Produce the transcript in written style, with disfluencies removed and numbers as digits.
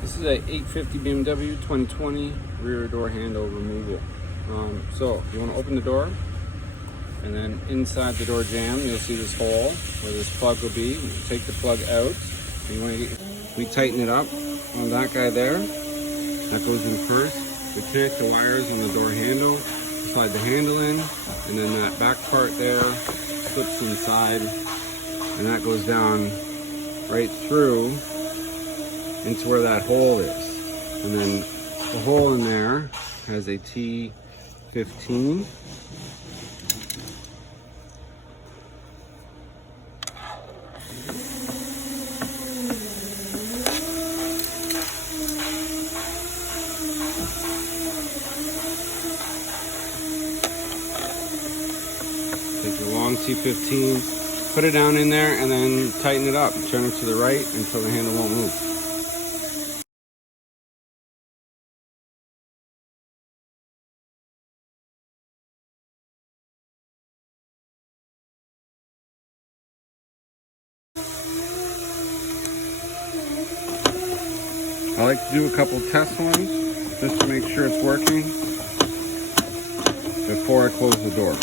This is a 850 BMW 2020 rear door handle removal. So you want to open the door, and then inside the door jamb, you'll see this hole where this plug will be. You take the plug out. We tighten it up on that guy there. That goes in first. We connect the wires on the door handle, slide the handle in, and then that back part there slips inside, and that goes down right through into where that hole is. And then the hole in there has a T15. Take your long T15, put it down in there, and then tighten it up. Turn it to the right until the handle won't move. I like to do a couple test ones just to make sure it's working before I close the door.